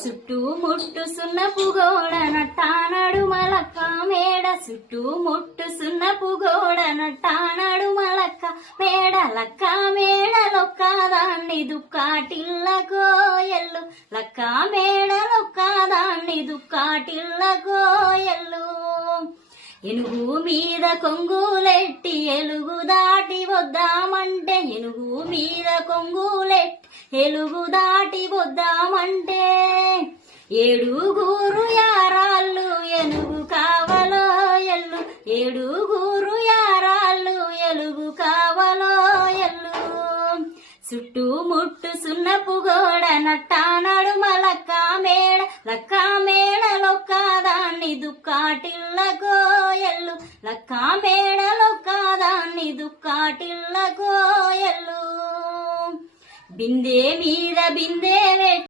చుట్టూ ముట్టు సున్నపు గోడ నట్టానడు మలక్క మేడ చుట్టూ ముట్టు సున్నపు గోడ నట్టానడు మలక్క మేడ లక్క మేడలొక్క దాన్ని దుక్కాటిల్ల కోయల్లు లక్క మేడలొక్క దాన్ని దుక్కాటిల్ల కోయల్లు ఎనుగు మీద కొంగులెట్టి ఎలుగు దాటి వద్దామంటే ఎనుగు మీద కొంగులెట్టి ఎలుగు దాటి వద్దామంటే ఏడుగురు యారాళ్ళు ఎలుగు కావలో ఎల్లు ఏడుగురు యారాళ్ళు ఎలుగు కావలో ఎల్లు చుట్టూ ముట్టు సున్నపు గోడ నట్టానడు మలక్క మేడ లక్క మేడలొక్క దాన్ని దుక్కాటిల్ల కోయల్లు లక్క మేడలొక్క దాన్ని దుక్కాటిల్ల కోయల్లు బిందె మీద బిందె